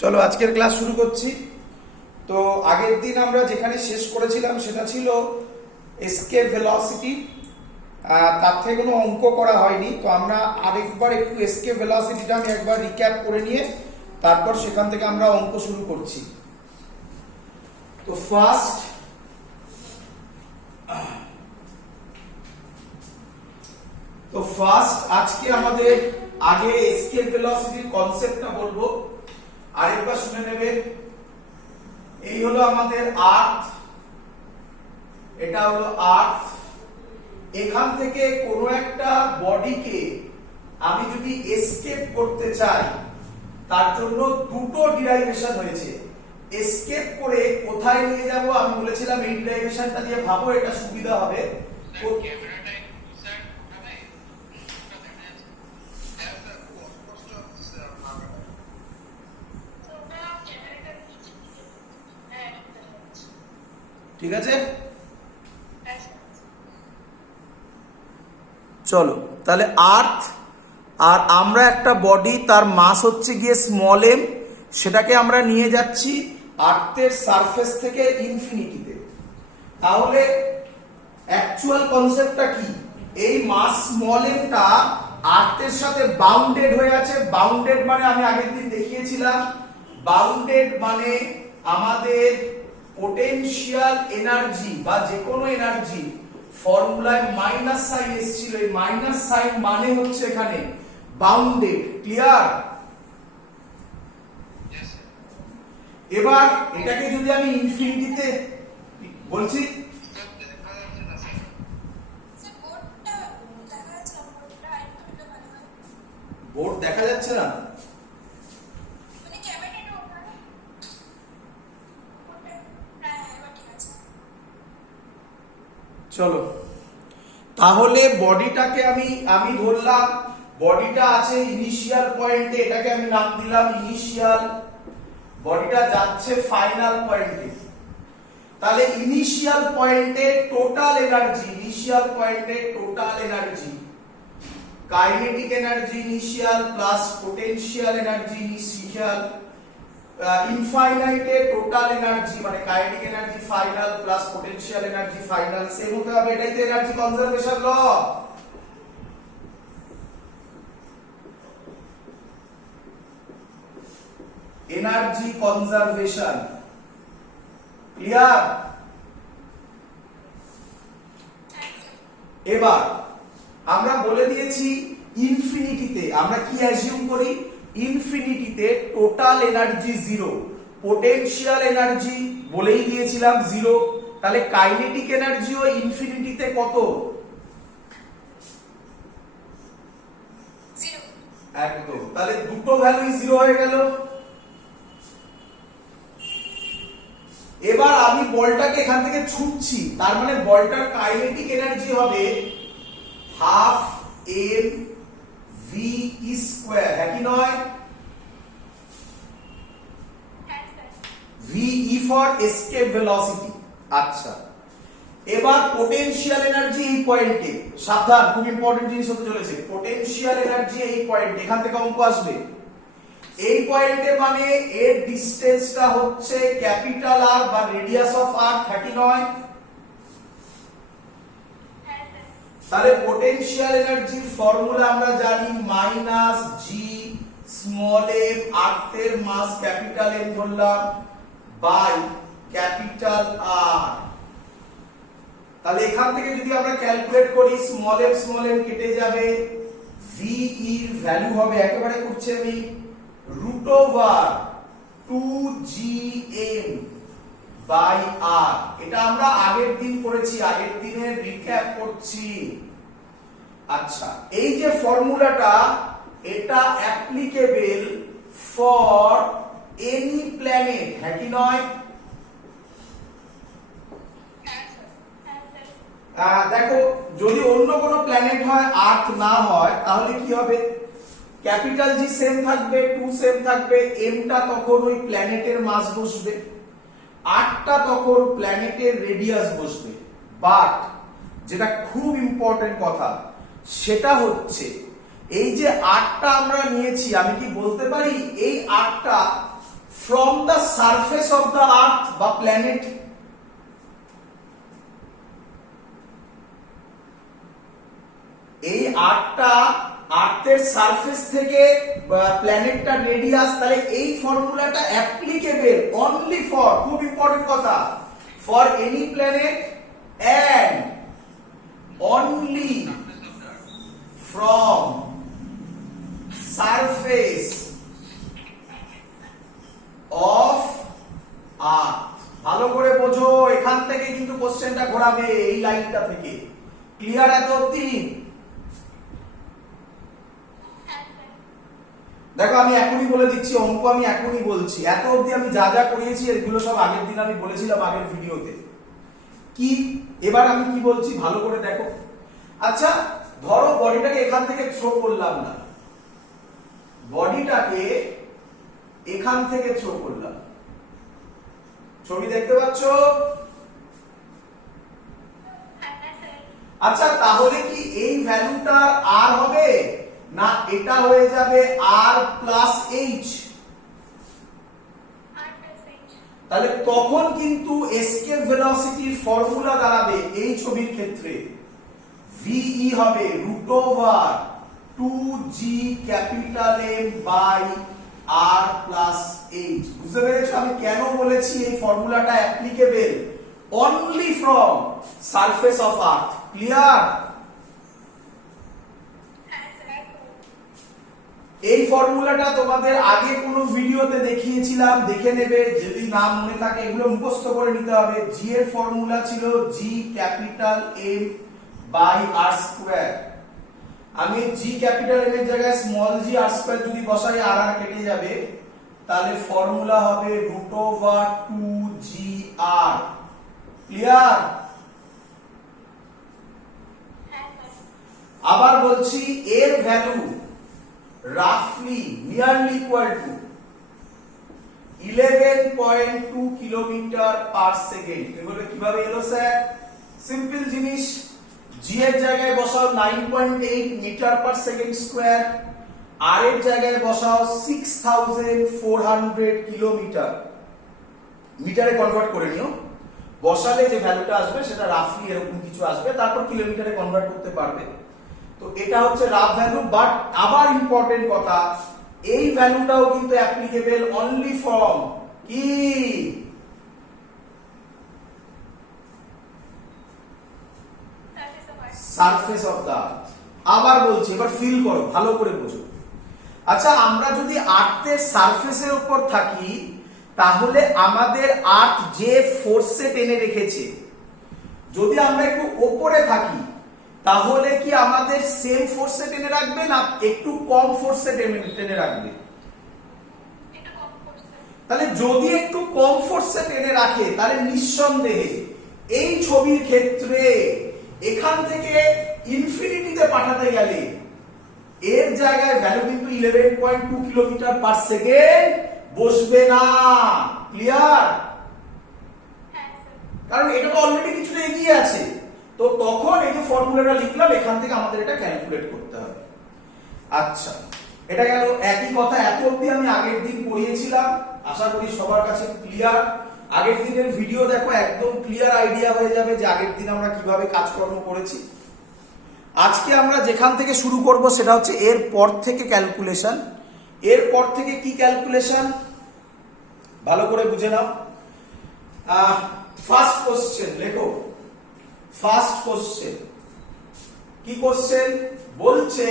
চলো আজকের ক্লাস শুরু করছি। তো আগের দিন আমরা যেখানে শেষ করেছিলাম সেটা ছিল এসকেপ ভেলোসিটি। তার থেকে কোনো অঙ্ক করা হয়নি, তো আমরা আরেকবার একটু এসকেপ ভেলোসিটিটা আমি একবার রিক্যাপ করে নিয়ে তারপর সেখান থেকে আমরা অঙ্ক শুরু করছি। তো ফার্স্ট আজকে আমাদের আগে এসকেপ ভেলোসিটির কনসেপ্টটা বলবো, আরেকবার শুনে নেবে। এই হলো আমাদের আর্থ, এটা হলো আর্থ। এখান থেকে কোনো একটা বডিকে আমি যদি এসকেপ করতে চাই তার জন্য দুটো ডিরাইভেশন হয়েছে। এসকেপ করে কোথায় নিয়ে যাব আমি বলেছিলাম এই ডিরাইভেশনটা দিয়ে ভাবো, এটা সুবিধা হবে। ঠিক আছে, চলো তাহলে আর্থ আর আমরা একটা বডি, তার মাস হচ্ছে গিয়ে স্মল এম, সেটাকে আমরা নিয়ে যাচ্ছি আর্থের সারফেস থেকে ইনফিনিটিতে। তাহলে অ্যাকচুয়াল কনসেপ্টটা কি? এই মাস স্মল এমটা আর্থের সাথে বাউন্ডেড হয়ে আছে। বাউন্ডেড মানে আমি আগের দিন দেখিয়েছিলাম, বাউন্ডেড মানে আমাদের পোটেনশিয়াল এনার্জি বা যে কোনো এনার্জি ফর্মুলায় মাইনাস সাইন এসেছিল, এই মাইনাস সাইন মানে হচ্ছে এখানে বাউন্ডেড। ক্লিয়ার? এবার এটাকে যদি আমি ইনফিনিটিতে বলছি, বোর্ড দেখা যাচ্ছে না? চলো তাহলে বডিটাকে আমি ধরলাম বডিটা আছে ইনিশিয়াল পয়েন্টে, এটাকে আমি নাম দিলাম ইনিশিয়াল। বডিটা যাচ্ছে ফাইনাল পয়েন্টে। তাহলে ইনিশিয়াল পয়েন্টে total energy, kinetic energy initial plus potential energy initial, ইনফাইনাইটে টোটাল এনার্জি মানে kinetic energy final plus potential energy final. Same হতে হবে, এটাই তো energy conservation law. Energy conservation. Clear? এবার আমরা বলে দিয়েছি ইনফিনিটিতে আমরা কি অ্যাজিউম করি, ইনফিনিটিতে total energy zero, potential energy বলেই দিয়েছিলাম জিরো। তাহলে কাইনেটিক এনার্জিও ইনফিনিটিতে কত? একদম। তাহলে দুটো ভ্যালুই জিরো হয়ে গেল। এবার আমি বলটাকে এখান থেকে ছুটছি, তার মানে বলটার কাইনেটিক এনার্জি হবে হাফ এম ভি স্কয়ার, হ্যাঁ কি নয়? V E for escape velocity. আচ্ছা, এবার পোটেনশিয়াল এনার্জি এই পয়েন্টে, সাবধান খুব ইম্পর্টেন্ট জিনিস হতে চলেছে। পোটেনশিয়াল এনার্জি এই পয়েন্টে, এখান থেকে অঙ্ক আসবে। এই পয়েন্টে মানে এর ডিসটেন্সটা হচ্ছে ক্যাপিটাল আর বা রেডিয়াস অফ আর্থ, হ্যাঁ কি নয়? তাহলে পোটেনশিয়াল এনার্জির ফর্মুলা আমরা জানি মাইনাস জি স্মল এম, আর্থের মাস ক্যাপিটাল এম ধরলাম, বাই ক্যাপিটাল আর। তাহলে এখান থেকে যদি আমরা ক্যালকুলেট করি স্মল এম কেটে যাবে, ভি এর ভ্যালু হবে, একেবারে করছি আমি, রুট ওভার 2gm বাই আর। এটা আমরা আগের দিন করেছি, আগের দিনের রিক্যাপ করছি। আচ্ছা, এই যে ফর্মুলাটা এটা অ্যাপ্লিকেবল ফর এনি প্ল্যানেট, হ্যাঁ কি নয়? দেখো যদি অন্য কোনো প্ল্যানেট হয়, আর্থ না হয়, তাহলে কি হবে? ক্যাপিটাল জি সেম থাকবে, 2 সেম থাকবে, এমটা তখন ওই প্ল্যানেটের মাস বসবে, আরটা তখন প্ল্যানেটের রেডিয়াস বসবে। বাট যেটা খুব ইম্পর্টেন্ট কথা সেটা হচ্ছে এই যে আরটা আমরা নিয়েছি, আমি কি বলতে পারি এই আরটা from the surface of the earth বা প্ল্যানেট, এই আর্থের সারফেস থেকে প্ল্যানেটটা রেডিয়াস, তাহলে এই ফর্মুলাটা অ্যাপ্লিকেবল অনলি ফর, খুব ইম্পর্টেন্ট কথা, for any planet and only from surface of earth. ভালো করে বোঝো, এখান থেকে কিন্তু কোশ্চেনটা ঘোরাবে, এই লাইনটা থেকে। ক্লিয়ার এত অবধি? দেখো আমি এখনই বলে দিচ্ছি, অঙ্ক আমি এখনই বলছি, এত অবধি আমি যা যা করিয়েছি এগুলো সব আগের দিন আমি বলেছিলাম আগের ভিডিওতে। কি এবার আমি কি বলছি ভালো করে দেখো। আচ্ছা ধরো বডিটাকে এখান থেকে থ্রো করলাম না, বডিটাকে এখান থেকে থ্রো করলাম, ছবি দেখতে পাচ্ছ? আচ্ছা তাহলে কি এই ভ্যালুটা আর হবে না এটা হয়ে যাবে আর প্লাস এইচ? তাহলে তখন কিন্তু এসকেপ ভেলোসিটির ফর্মুলা দাঁড়াবে এই ছবির ক্ষেত্রে VE হবে √2g capital M by R plus H। বুঝতে পেরেছো আমি কেন বলেছি এই ফর্মুলাটা applicable only from surface of earth? Clear? এই ফর্মুলাটা তোমাদের আগে কোনো ভিডিওতে দেখিয়েছিলাম, দেখে নেবে যদি না মনে থাকে, এগুলো মুখস্থ করে নিতে হবে। জি এর ফর্মুলা ছিল G capital M by R square. আমি G ক্যাপিটাল M এর জায়গায় স্মল g R স্কয়ার যদি বসাই আর আর কেটে যাবে, তাহলে ফর্মুলা হবে √2g R। ক্লিয়ার? আবার বলছি এর ভ্যালু রাফলি nearly equal to 11.2 kilometre per second. এগুলো কিভাবে এলো স্যার? সিম্পল জিনিস, জি এর জায়গায় বসাও 9.8 মিটার পার সেকেন্ড স্কয়ার, আর এর জায়গায় বসাও 6400 কিলোমিটার, মিটারে কনভার্ট করে নিও। বসালে যে ভ্যালুটা আসবে সেটা রাফলি এরকম কিছু আসবে, তারপর কিলোমিটারে কনভার্ট করতে পারবে। তো এটা হচ্ছে রাফ ভ্যালু, বাট আবার ইম্পর্টেন্ট কথা, এই ভ্যালুটাও কিন্তু অ্যাপ্লিকেবল অনলি ফ্রম কি সারফেস অফ দা আর্থ। আবার বলছি, এবার ফিল করো, ভালো করে বোঝো। আচ্ছা আমরা যদি আর্থের সারফেসের উপর থাকি, তাহলে আমাদের আর্থ যে ফোর্সে টেনে রেখেছে, যদি আমরা একটু উপরে থাকি তাহলে কি আমাদের সেম ফোর্সে টেনে রাখবে না একটু কম ফোর্সে টেনে রাখবে? তাহলে যদি একটু কম ফোর্সে টেনে রাখে, তাহলে নিঃসন্দেহে এই ছবির ক্ষেত্রে এখান থেকে ইনফিনিটিতে পাঠাতে গেলে এর জায়গায় ভ্যালু কিন্তু 11.2 কিলোমিটার পার সেকেন্ড বসবে না। ক্লিয়ার? কারণ এটা তো অলরেডি কিছুটা এগিয়ে আছে, তো তখন এই যে ফর্মুলাটা লিখলাম এখান থেকে আমাদের এটা ক্যালকুলেট করতে হবে। আচ্ছা এটা গেল একই কথা, এত অবধি আমি আগের দিন পড়িয়েছিলাম, আশা করি সবার কাছে ক্লিয়ার। আগের দিনের ভিডিও দেখো, একদম ক্লিয়ার আইডিয়া হয়ে যাবে যে আগের দিন আমরা কিভাবে কাজকর্ম করেছি। আজকে আমরা যেখান থেকে শুরু করব সেটা হচ্ছে এর পর থেকে ক্যালকুলেশন। এর পর থেকে কি ক্যালকুলেশন ভালো করে বুঝে নাও। ফার্স্ট কোশ্চেন লেখো, ফার্স্ট কোশ্চেন কি কোশ্চেন বলছে?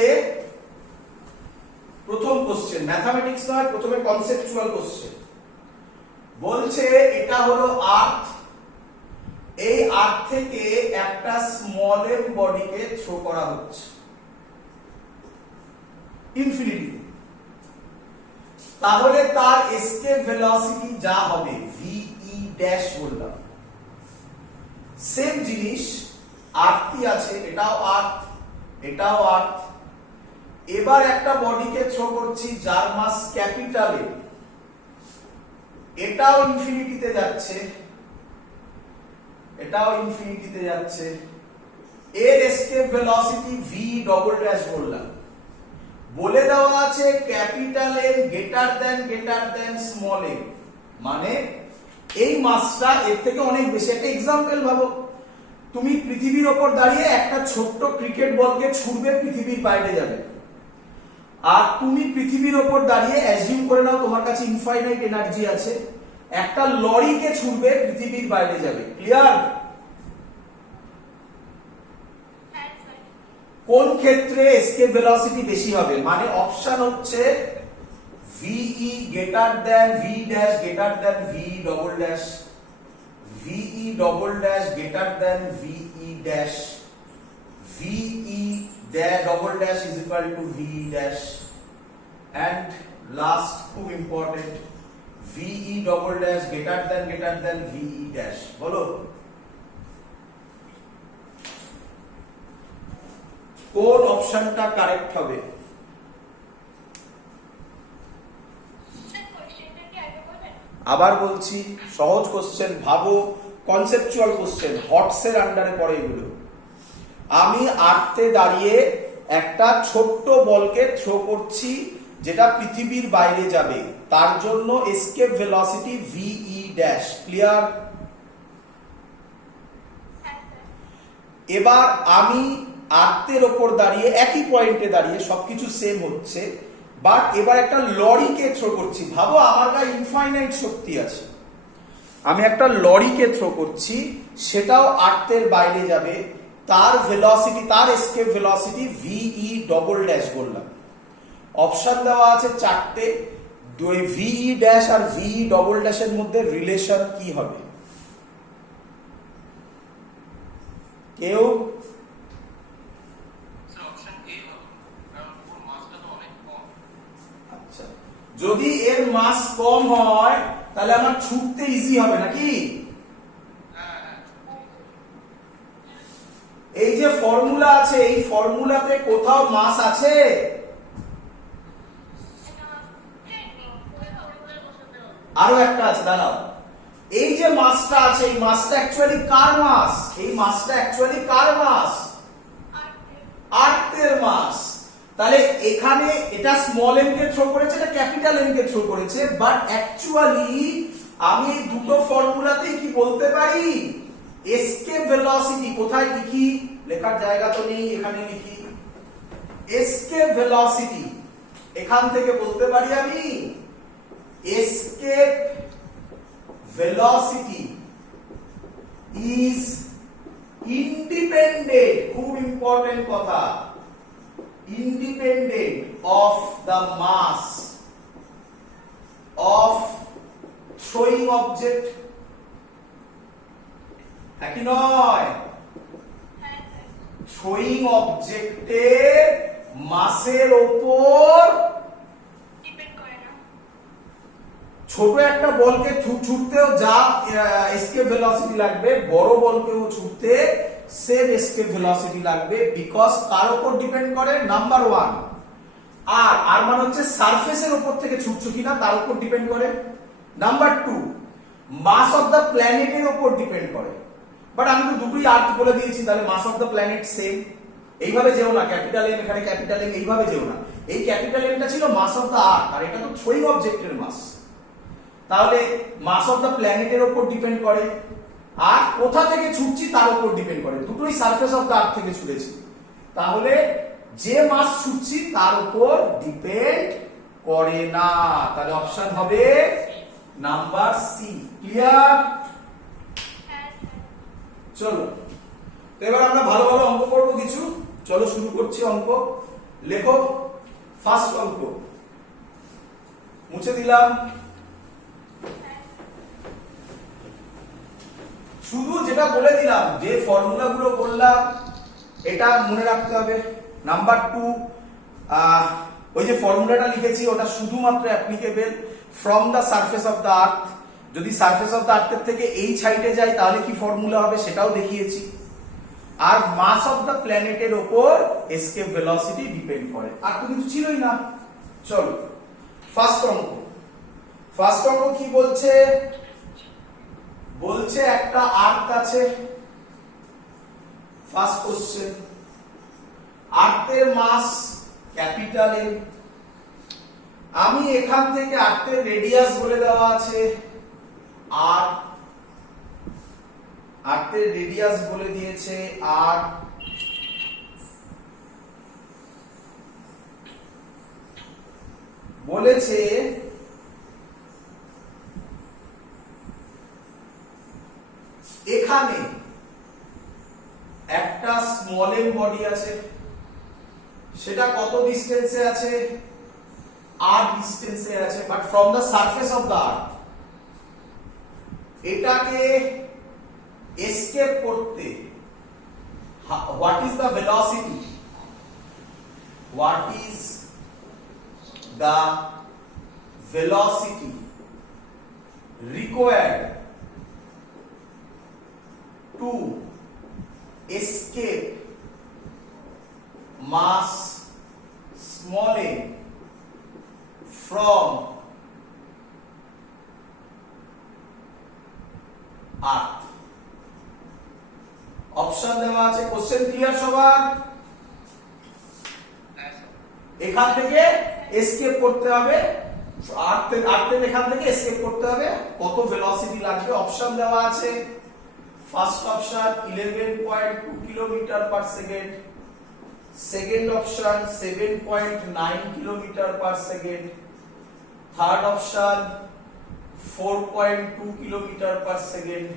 প্রথম কোশ্চেন, ম্যাথমেটিক্স নয়, প্রথমে কনসেপচুয়াল কোশ্চেন। বলছে এটা হলো আর্থ, এই আর্থ থেকে একটা স্মল এম বডিকে থ্রো করা হচ্ছে ইনফিনিটি, তাহলে তার এসকেপ ভেলোসিটি যা হবে VE ড্যাশ বললাম। সেম জিনিস আর্থই আছে, এটাও আর্থ, এটাও আর্থ। এবার একটা বডিকে থ্রো করছি যার মাস ক্যাপিটাল এ, এটাও ইনফিনিটিতে যাচ্ছে, এটাও ইনফিনিটিতে যাচ্ছে। এর escape velocity V double dash বললাম। বলে দেওয়া আছে capital M greater than small m, মানে এই মাসটা এর থেকে অনেক বেশি। একটা এক্সাম্পল ভাবো, তুমি পৃথিবীর ওপর দাঁড়িয়ে একটা ছোট্ট ক্রিকেট বলকে ছুড়বে, পৃথিবীর বাইরে যাবে। আর তুমি পৃথিবীর ওপর দাঁড়িয়ে অ্যাজিউম করে নাও তোমার কাছে ইনফাইনাইট এনার্জি আছে, একটা লরিকে ছুড়বে, পৃথিবীর বাইরে যাবে। ক্লিয়ার? কোন ক্ষেত্রে এসকেপ ভেলোসিটি বেশি হবে? মানে অপশন হচ্ছে VE greater than V dash greater than V double dash, VE double dash greater than VE dash, VE double dash is equal to VE dash, and last খুব important, VE double dash greater than VE dash। বলো কোন অপশনটা correct হবে? আবার বলছি, সহজ question, ভাবো, conceptual question, হটস এর আন্ডারে পড়ে এগুলো। আমি আর্থে দাঁড়িয়ে একটা ছোট্ট বলকে থ্রো করছি যেটা পৃথিবীর বাইরে যাবে, তার জন্য escape velocity VE dash. Clear? এবার আমি আর্থের ওপর দাঁড়িয়ে একই পয়েন্টে দাঁড়িয়ে সবকিছু সেম হচ্ছে, বাট এবার একটা লরিকে থ্রো করছি। ভাবো আমার গায়ে ইনফাইনাইট শক্তি আছে, আমি একটা লরিকে থ্রো করছি, সেটাও আর্থের বাইরে যাবে, তার ভেলোসিটি, তার escape velocity VE double dash বললাম। অপশন দেওয়া আছে চারটে, VE ড্যাশ আর VE ডবল ড্যাশের মধ্যে রিলেশন কি হবে? কেউ? আচ্ছা, যদি এর মাস কম হয় তাহলে আমার ছুটতে ইজি হবে নাকি? এই যে ফর্মুলা আছে, এই ফর্মুলাতে কোথাও মাস আছে? আরো একটা আছে, দাঁড়াও। এই যে মাসটা আছে, এই মাসটা অ্যাকচুয়ালি কার মাস? এই মাসটা অ্যাকচুয়ালি কার মাস? আর্থের মাস। তাহলে এখানে এটা স্মল এম কে থ্রো করেছে, এটা ক্যাপিটাল এম কে থ্রো করেছে, বাট অ্যাকচুয়ালি আমি এই দুটো ফর্মুলাতেই কি বলতে পারি? এসকেপ ভেলোসিটি কোথায় লিখি? লেখার জায়গা তো নেই, এখানে লিখি। এসকেপ ভেলোসিটি এখান থেকে বলতে পারি আমি escape velocity is independent, খুব ইম্পর্টেন্ট কথা, independent of the mass of throwing object। হ্যাঁ কি নয়? থ্রোয়িং অবজেক্টের মাসের ওপর ছোট একটা বলকে ছুটতেও যা এসকেপ ভেলোসিটি লাগবে, বড় বলকেও ছুটতে সেম এসকেপ ভেলোসিটি লাগবে, বিকজ তার উপর ডিপেন্ড করে নাম্বার 1, আর মানে হচ্ছে সারফেসের উপর থেকে ছুটছো কিনা তার উপর ডিপেন্ড করে, নাম্বার 2 মাস অফ দ্য প্ল্যানেটের উপর ডিপেন্ড করে। বাট আমি তো দুটোই আর্থ বলে দিয়েছি, তাহলে মাস অফ দ্য প্ল্যানেট সেম। এইভাবে যেও না, ক্যাপিটাল এম এখানে ক্যাপিটাল এম, এইভাবে যেও না। এই ক্যাপিটাল এমটা ছিল মাস অফ দ্য আর্থ, আর এটা তো থ্রোয়িং অবজেক্টের মাস, তাহলে মাস অফ দ্য প্ল্যানেটের উপর ডিপেন্ড করে, আর কোথা থেকে ছুটছি তার উপর ডিপেন্ড করে। দুটোই সারফেস অফ দ্য আর্থ থেকে ছুটেছি, তাহলে যে মাস ছুটছি তার উপর ডিপেন্ড করে না। তাহলে অপশন হবে নাম্বার সি। ক্লিয়ার? চলো এবার আমরা ভালো ভালো অঙ্ক করবো কিছু। চলো শুরু করছি অঙ্ক। লেখো ফার্স্ট অঙ্ক, মুছে দিলাম। শুধু যেটা বলে দিলাম, যে ফর্মুলা গুলো বললাম এটা মনে রাখতে হবে। নাম্বার 2, ওই যে ফর্মুলাটা লিখেছি ওটা শুধুমাত্র applicable from the surface of the earth. যদি সারফেস অফ দ্য আর্থের থেকে এই সাইডে যায় তাহলে কি ফর্মুলা হবে সেটাও দেখিয়েছি। আর মাস অফ দ্য প্ল্যানেটের উপর এসকেপ ভেলোসিটি ডিপেন্ড করে, আর তো কিছু ছিলই না। চলো ফার্স্ট অঙ্ক। ফার্স্ট অঙ্ক কি বলছে? বলছে একটা আর্থ আছে। ফার্স্ট কোশ্চেন, আর্থের মাস ক্যাপিটাল এম। আমি এখান থেকে আর্থের রেডিয়াস বলে দেওয়া আছে আর আর্থের রেডিয়াস বলে দিয়েছে আর, বলেছে এখানে একটা স্মল এম বডি আছে, সেটা কত ডিস্টেন্সে আছে, আর ডিস্টেন্সে আছে, but from the surface of the earth এটাকে এসকেপ করতে what is the velocity, what is the velocity required to escape mass small m from earth. Option দেওয়া আছে, কোশ্চেন ক্লিয়ার সবার? এখান থেকে এসকেপ করতে হবে, আর্থের এখান থেকে এসকেপ করতে হবে, কত ভেলোসিটি লাগবে? অপশন দেওয়া আছে, first option 11.2 kilometre per second, second option 7.9 kilometre per second, third option 4.2 kilometre per second,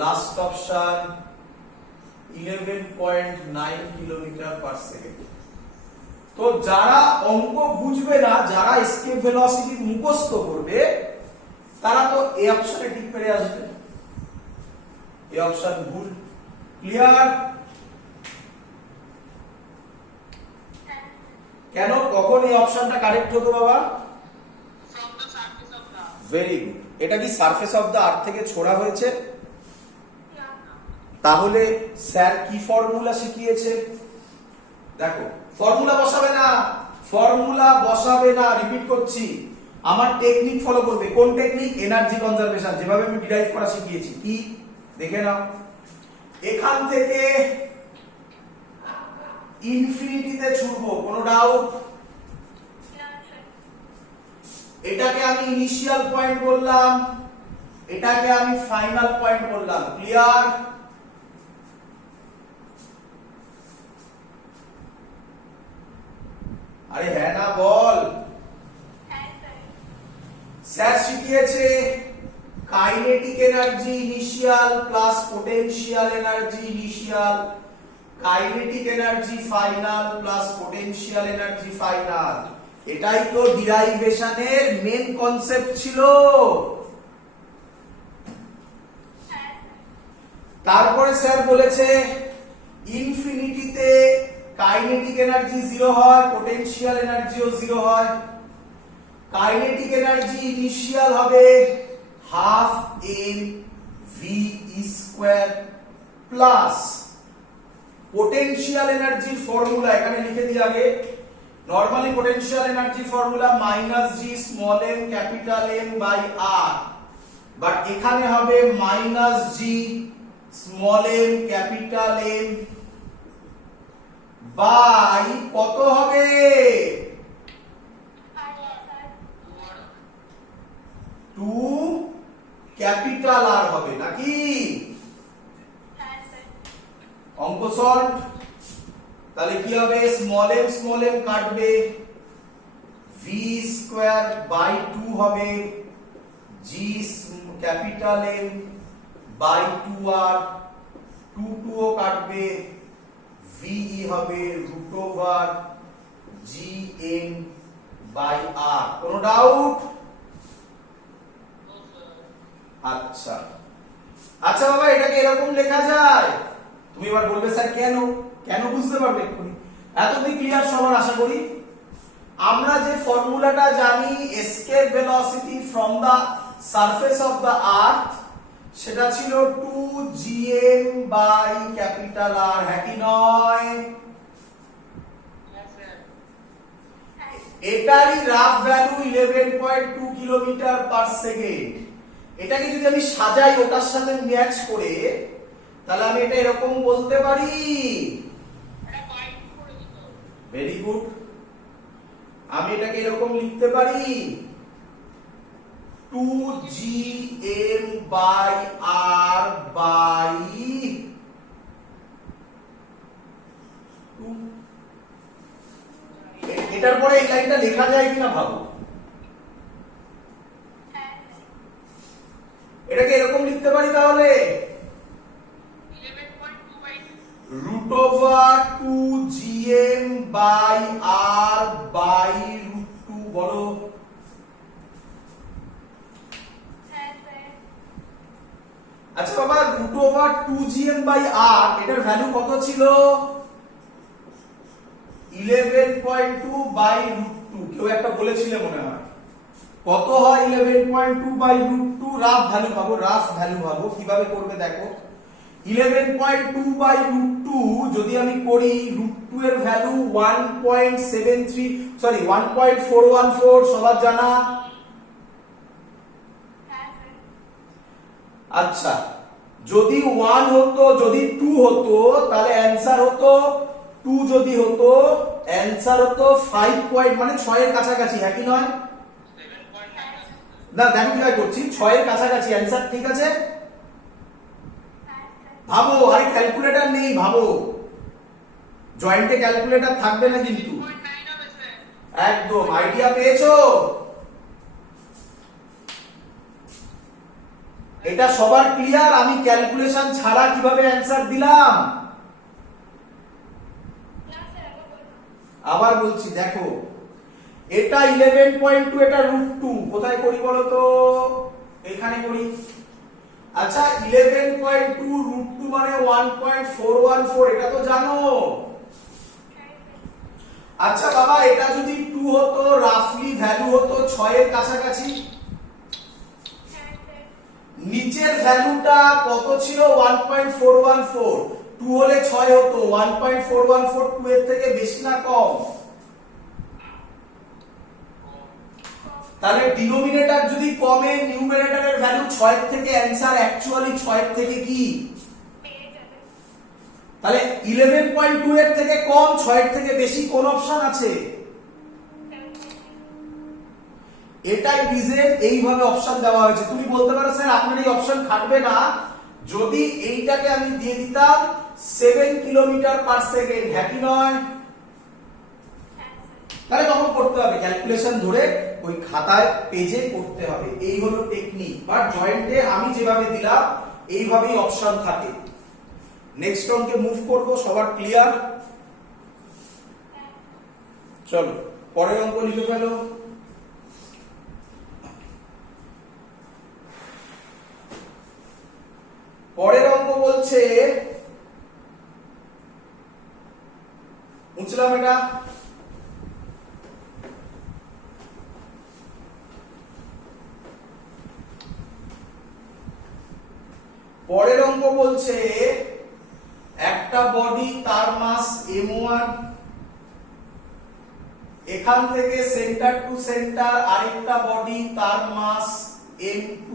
last option 11.9 kilometre per second. তো যারা অঙ্ক বুঝবে না, যারা এসকেপ ভেলোসিটি মুখস্থ করবে, তারা তো এই অপশনে ঠিক পেরে আসবে, এই অপশন ভুল। ক্লিয়ার? কেন, কখন এই অপশনটা কারেক্ট হতো বাবা? Very good. এটা কি সারফেস অফ দ্য আর্থ থেকে ছোড়া হয়েছে? তাহলে স্যার কি ফর্মুলা শিখিয়েছে? দেখো, ফর্মুলা বসাবে না, ফর্মুলা বসাবে না, রিপিট করছি, আমার টেকনিক ফলো করবে। কোন টেকনিক? এনার্জি কনজারভেশন, যেভাবে আমি ডিরাইভ করা শিখিয়েছি। কি দেখে নাও, এখান থেকে ইনফিনিটিতে ছুটবো, কোনো ডাউট? এটাকে আমি ইনিশিয়াল পয়েন্ট বললাম, এটাকে আমি ফাইনাল পয়েন্ট বললাম। ক্লিয়ার? আরে হ্যাঁ না বল। স্যার শিখিয়েছে kinetic energy initial plus potential energy initial, kinetic energy final plus potential energy final. এটাই তো ডিরাইভেশনের মেন কনসেপ্ট ছিল। তারপরে স্যার বলেছে ইনফিনিটিতে কাইনেটিক এনার্জি 0 হয়, পোটেনশিয়াল এনার্জিও 0 হয়। কাইনেটিক এনার্জি ইনিশিয়াল হবে half M V square plus potential এনার্জির ফর্মুলা এখানে লিখে দিই আগে। Normally potential energy formula minus G small M capital M by R, but এখানে হবে minus G small M capital M by কত হবে? 2 ক্যাপিটাল আর হবে নাকি? অঙ্ক সলভ। তাহলে কি হবে? স্মল এম কাটবে, ভি স্কয়ার বাই 2 হবে, G capital M by 2 R, 2 ও কাটবে, ভি হবে root over G M by R. কোনো ডাউট? আচ্ছা আচ্ছা বাবা, এটাকে এরকম লেখা যায়? তুমি এবার বলবে স্যার কেন? কেন বুঝতে পারবে এক্ষুনি। এতদিন ক্লিয়ার সবার আশা করি। আমরা যে ফর্মুলাটা জানি escape velocity from the surface of the earth, সেটা ছিল 2gm বাই ক্যাপিটাল আর, হ্যাঁ কি নয়? এটারই rough value 11.2 kilometre per second. এটাকে যদি আমি সাজাই ওটার সাথে ম্যাচ করে, তাহলে আমি এটা এরকম বলতে পারি। Very good. আমি এটাকে এরকম লিখতে পারি, 2gm by r by 2। এটার পরে এই লাইনটা লেখা যায় কিনা ভাবো। এটাকে এরকম লিখতে পারি তাহলে root over 2gm by r by root 2 বলো। আচ্ছা বাবা, root over 2gm by r এটার ভ্যালু কত ছিল? 11.2 by root 2। কেউ একটা বলেছিলে মনে হয়। কত হয় 11.2 by root 2? রাফ ভ্যালু পাবো, রাফ ভ্যালু পাবো। কিভাবে করবে দেখো, 11.2 by root 2 যদি আমি করি, root 2 এর ভ্যালু 1.414 সবার জানা। আচ্ছা, যদি 1 হতো, যদি 2 হতো তাহলে অ্যানসার হতো 2, যদি হতো অ্যানসার হতো 5 পয়েন্ট, মানে 6 এর কাছাকাছি, হ্যাঁ কি নয়? না দেখো কিভাবে করছি, 6 এর কাছাকাছি অ্যানসার, ঠিক আছে? ভাবো, আরে ক্যালকুলেটর নেই, ভাবো, জয়েন্টে ক্যালকুলেটর থাকবে না কিন্তু। একদম আইডিয়া পেয়েছো? এটা সবার ক্লিয়ার? আমি ক্যালকুলেশন ছাড়া কিভাবে অ্যানসার দিলাম আবার বলছি, দেখো এটা 11.2, এটা √2, কোথায় করি বলো তো? এখানে করি। আচ্ছা 11.2 √2 মানে 1.414, এটা তো জানো। আচ্ছা বাবা, এটা যদি 2 হতো, রাফলি ভ্যালু হতো 6 এর কাছাকাছি। নিচের ভ্যালুটা কত ছিল? 1.414। 2 হলে 6 হতো, 1.414 2 এর থেকে বেশি না কম? তাহলে ডিনোমিনেটর যদি কমে, নিউমারেটরের ভ্যালু 6 এর থেকে অ্যানসার অ্যাকচুয়ালি 6 এর থেকে কি পেয়ে যাবে। তাহলে 11.2 এর থেকে কম, 6 এর থেকে বেশি কোন অপশন আছে? এটাই রিজন, এইভাবে অপশন দেওয়া হয়েছে। তুমি বলতে পারো স্যার আপনার এই অপশন খাটবে না যদি এইটাকে আমি দিয়ে দিতাম 7 কিলোমিটার পার সেকেন্ড, হ্যাঁ কি নয়? তাহলে তখন করতে হবে ক্যালকুলেশন ধরে ওই খাতায় পেজে করতে হবে। এই হলো টেকনিক। বাট জয়েন্টে আমি যেভাবে দিলাম এইভাবেই অপশন থাকে। নেক্সট অঙ্কে মুভ করব, সবার ক্লিয়ার? চলো পরের অঙ্ক লিখে ফেলো। পরের অঙ্ক বলছে, বুঝলাম এটা, পরের অঙ্ক বলছে একটা বডি, তার মাস m1, এখান থেকে সেন্টার টু সেন্টার আরেকটা বডি, তার মাস m2,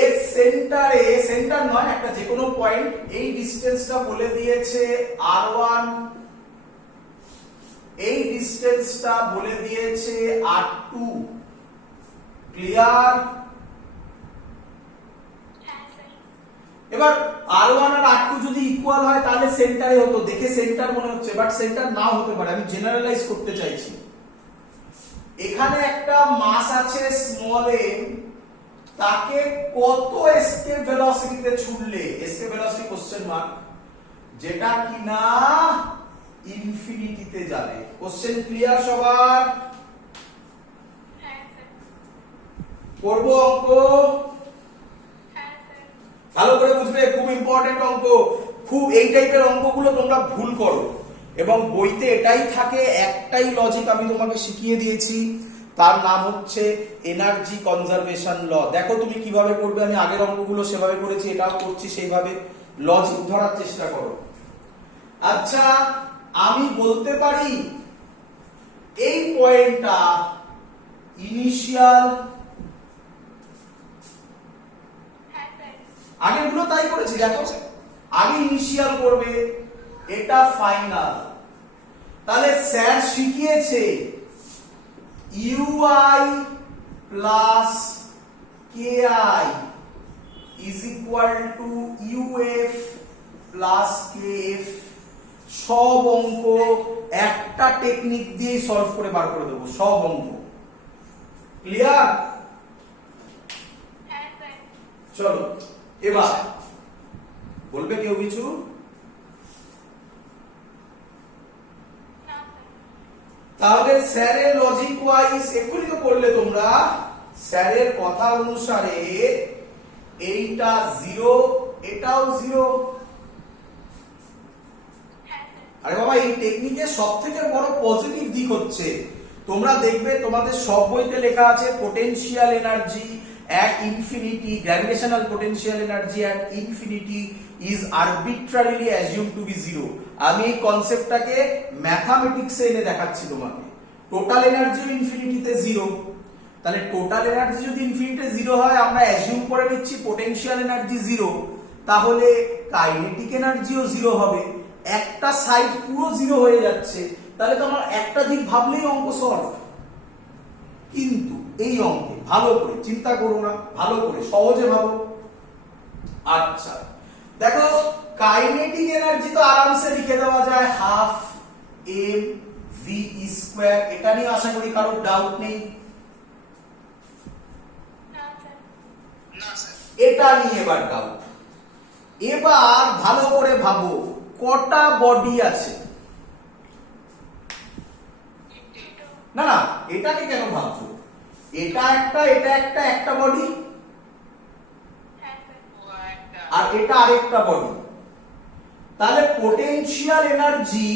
এর সেন্টারে, সেন্টার নয় একটা যে কোনো পয়েন্ট, এই ডিসটেন্সটা বলে দিয়েছে r1, এই ডিসটেন্সটা বলে দিয়েছে r2। ক্লিয়ার? এবার r1 আর r2 যদি ইকুয়াল হয় তাহলে সেন্টারে হতো, দেখে সেন্টার মনে হচ্ছে, বাট সেন্টার নাও হতে পারে, আমি জেনারেলাইজ করতে চাইছি। এখানে একটা মাস আছে স্মল m, তাকে কত এসকেপ ভেলোসিটিতে ছুটলে, এসকেপ ভেলোসিটি কোশ্চেন মার্ক, যেটা কিনা ইনফিনিটিতে যাবে। কোশ্চেন ক্লিয়ার সবার? করব অঙ্ক, ভালো করে বুঝবে, খুব ইম্পর্টেন্ট অঙ্ক। খুব এই টাইপের অঙ্কগুলো তোমরা ভুল করো, এবং বইতে এটাই থাকে, একটাই লজিক আমি তোমাকে শিখিয়ে দিয়েছি, তার নাম হচ্ছে এনার্জি কনজারভেশন ল। দেখো তুমি কিভাবে করবে, আমি আগের অঙ্কগুলো সেভাবে করেছি, এটাও করছি সেইভাবে, লজিক ধরার চেষ্টা করো। আচ্ছা আমি বলতে পারি এই পয়েন্টটা ইনিশিয়াল, আগেগুলো তাই করেছি, দেখো আগে ইনিশিয়াল করবে, এটা ফাইনাল। তাহলে স্যার শিখিয়েছে UI plus KI is equal to UF plus KF। সব অঙ্ক একটা টেকনিক দিয়ে সলভ করে বার করে দেবো, সব অঙ্ক। ক্লিয়ার? চলো এবার বলবে কেউ কিছু? তাহলে স্যারের লজিক ওয়াইজ এক্ষুনি তো করলে তোমরা, স্যারের কথা অনুসারে এইটা 0, এটাও 0। আরে বাবা, এই টেকনিকের সবথেকে বড় পজিটিভ দিক হচ্ছে তোমরা দেখবে তোমাদের সব বইতে লেখা আছে potential energy at infinity, gravitational potential energy at infinity is arbitrarily assumed to be 0। আমি এই কনসেপ্টটাকে ম্যাথমেটিক্সে এনে দেখাচ্ছি তোমাকে। টোটাল এনার্জি ইনফিনিটিতে 0, তাহলে টোটাল এনার্জি যদি ইনফিনিটিতে 0 হয়, আমরা অ্যাজিউম করে নিচ্ছি পোটেনশিয়াল এনার্জি 0, তাহলে কাইনেটিক এনার্জিও 0 হবে। একটা সাইড পুরো 0 হয়ে যাচ্ছে, তাহলে তো আমার একটা দিক ভাবলেই অঙ্ক সলভ। কিন্তু এই অঙ্কে ভালো করে চিন্তা করো না, ভালো করে সহজে ভাবো। আচ্ছা দেখো, কাইনেটিক এনার্জি তো আরামসে লিখে দেওয়া যায় হাফ mv²। এটা নিয়ে আশা করি কারোর ডাউট নেই। এটা নিয়ে এবার ডাউট। এবার ভালো করে ভাবো, কটা বডি আছে? না না, এটাকে কেন ভাবছো? এটা একটা, এটা একটা, একটা বডি, আর এটা আরেকটা বডি। তাহলে পোটেনশিয়াল এনার্জি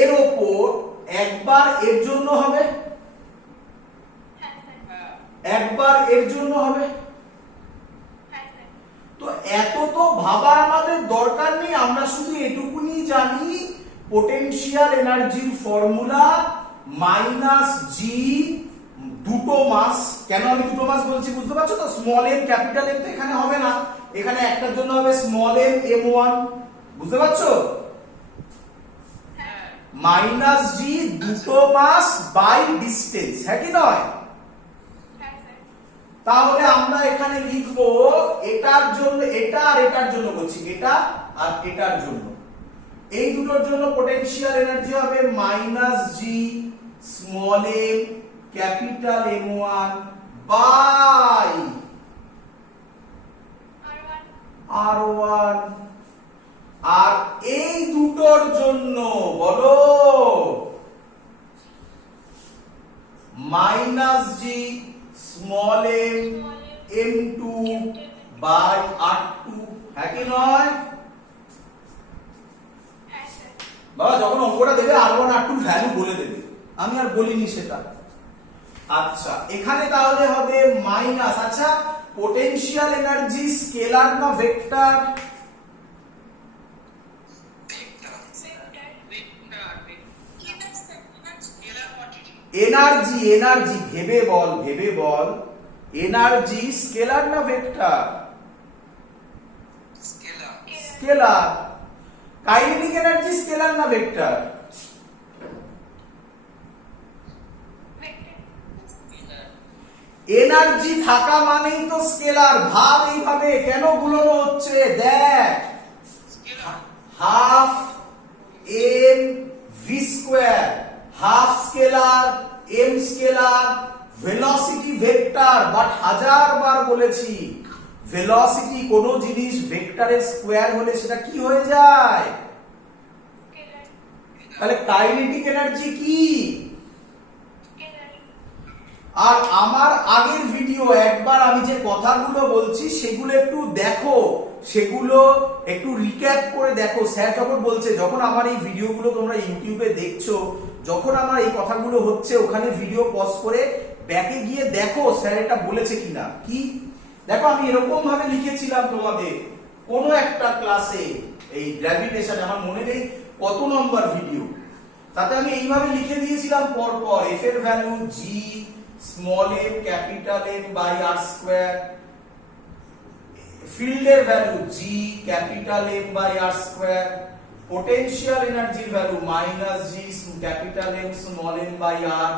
এর ওপর একবার এর জন্য হবে, একবার এর জন্য হবে। তো এত তো ভাবার আমাদের দরকার নেই, আমরা শুধু এটুকুনি জানি পোটেনশিয়াল এনার্জির ফর্মুলা মাইনাস জি, দুটো মাস। কেন আমি দুটো মাস বলছি বুঝতে পারছো তো? স্মল এম ক্যাপিটাল এম তো এখানে হবে না, এখানে একটার জন্য হবে স্মল এম m1, বুঝতে পারছো? মাইনাস জি দুটো মাস বাই ডিসটেন্স, হ্যাঁ কি নয়? তাহলে আমরা এখানে লিখবো এটার জন্য, এটা আর এটার জন্য বলছি, এটা আর এটার জন্য, এই দুটোর জন্য পোটেনশিয়াল এনার্জি হবে minus G small M capital M1 by R1। আর এই দুটোর জন্য বলো minus G small M M2 by R2, হ্যাঁ কি নয়? বাবা যখন অঙ্কটা দেবে R1 R2 ভ্যালু বলে দেবে, আমি আর বলিনি সেটা। আচ্ছা এখানে তাহলে হবে মাইনাস। আচ্ছা পোটেনশিয়াল এনার্জি স্কেলার না ভেক্টর? এনার্জি, এনার্জি ভেবে বল, ভেবে বল, এনার্জি স্কেলার না vector? Scalar. Kinetic energy scalar না ভেক্টর? এনার্জি থাকা মানেই তো স্কেলার। ভাব এইভাবে, কেন গুলোনো হচ্ছে দেখ, half M V square, half scalar M scalar, velocity vector. But হাজারবার বলেছি ভেলোসিটি কোন জিনিস ভেক্টরের স্কোয়ার হলে সেটা কি হয়ে যায়? তাহলে কাইনেটিক এনার্জি কি? আর আমার আগের ভিডিও একবার আমি যে কথাগুলো বলছি সেগুলো একটু দেখো, সেগুলো একটু রিক্যাপ করে দেখো। স্যার যখন বলছে, যখন আমার এই ভিডিওগুলো তোমরা ইউটিউবে দেখছো, যখন আমার এই কথাগুলো হচ্ছে, ওখানে ভিডিও পজ করে ব্যাকে গিয়ে দেখো স্যার এটা বলেছে কিনা। কি দেখো, আমি এরকম ভাবে লিখেছিলাম তোমাদের কোন একটা ক্লাসে, এই গ্র্যাভিটেশন, আমার মনে নেই কত নম্বর ভিডিও, তাতে আমি এইভাবে লিখে দিয়েছিলাম পরপর এফ এর value G small M capital M by R square, ফিল্ডের value G capital M by R square, potential এনার্জির value minus G capital M small M by R,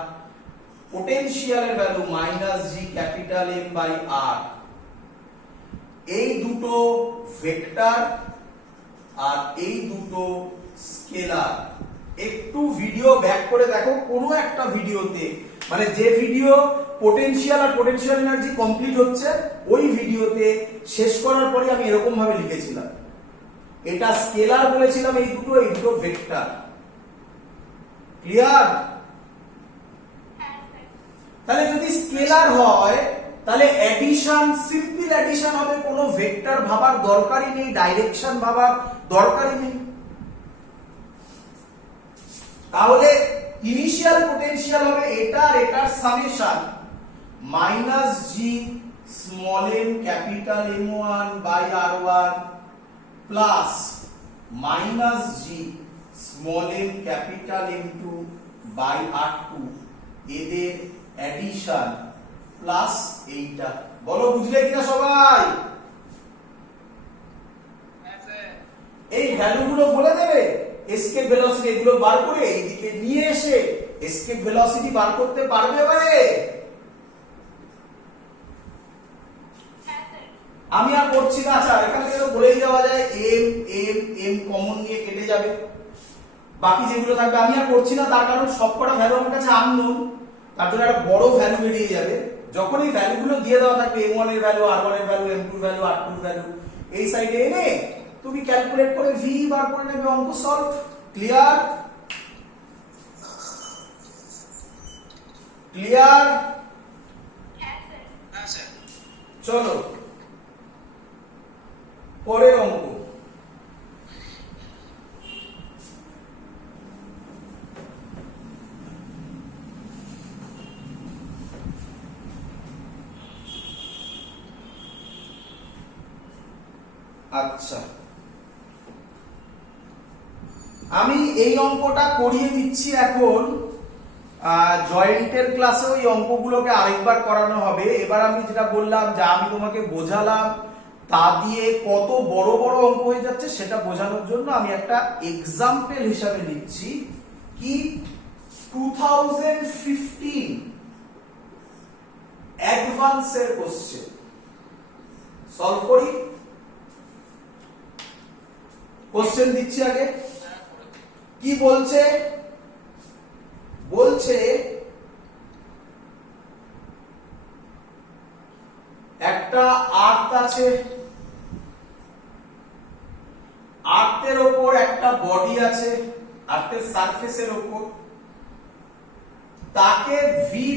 পোটেনশিয়ালের value minus G capital M by R, এই দুটো vector আর এই দুটো scalar. একটু video back করে দেখো, কোনো একটা ভিডিওতে, মানে যে ভিডিও পোটেনশিয়াল আর পোটেনশিয়াল এনার্জি কমপ্লিট হচ্ছে ওই ভিডিওতে শেষ করার পরে আমি এরকম ভাবে লিখেছিলাম, এটা স্কেলার বলেছিলাম, এই দুটো ভেক্টর। ক্লিয়ার? তাহলে যদি স্কেলার হয় তাহলে অ্যাডিশন, সিম্পল অ্যাডিশন হবে, কোনো ভেক্টর ভাবার দরকারই নেই, ডাইরেকশন ভাবার দরকারই নেই। তাহলে ইনিশিয়াল পোটেনশিয়াল হবে এটা আর এটার summation minus G small M capital M one by R one plus minus G small M capital M two by R two, এদের অ্যাডিশন প্লাস এইটা। বলো বুঝলে কিনা সবাই? এই ভ্যালুগুলো বলে দেবে, এসকেপ ভেলোসিটি এগুলো বার করে এইদিকে নিয়ে এসে এসকেপ ভেলোসিটি বার করতে পারবে এবারে? আমি আর করছি না। আচ্ছা, এখান থেকে তো বলেই যাওয়া যায় এম এম এম কমন নিয়ে কেটে যাবে, বাকি যেগুলো থাকবে আমি আর করছি না, তার কারণ সবকটা ভ্যালু আমার কাছে আননোন, তার জন্য একটা বড় ভ্যালু বেরিয়ে যাবে। যখন এই ভ্যালুগুলো দিয়ে দেওয়া থাকবে, m1 এর ভ্যালু, r1 এর ভ্যালু, m2 এর ভ্যালু, r2 এর ভ্যালু, এই সাইডে এনে তুমি ক্যালকুলেট করে v বার করে নেবে, অঙ্ক সলভ। ক্লিয়ার? ক্লিয়ার? চলো পরের অঙ্ক। আচ্ছা, আমি এই অঙ্কটা করিয়ে দিচ্ছি এখন। জয়েন্টের ক্লাসে ওই অঙ্কগুলোকে আরেকবার করানো হবে। এবার আমি যেটা বললাম, যা আমি তোমাকে বোঝালাম তা দিয়ে কত বড় বড় অঙ্ক হয়ে যাচ্ছে সেটা বোঝানোর জন্য আমি একটা এক্সাম্পল হিসাবে নিচ্ছি। কি 2015 অ্যাডভান্সের কোশ্চেন সলভ করি। কোশ্চেন দিচ্ছি আগে। কি বলছে? বলছে একটা আর্থ আছে, আর্থের ওপর একটা বডি আছে, আর্থের সারফেসের ওপর, তাকে ভি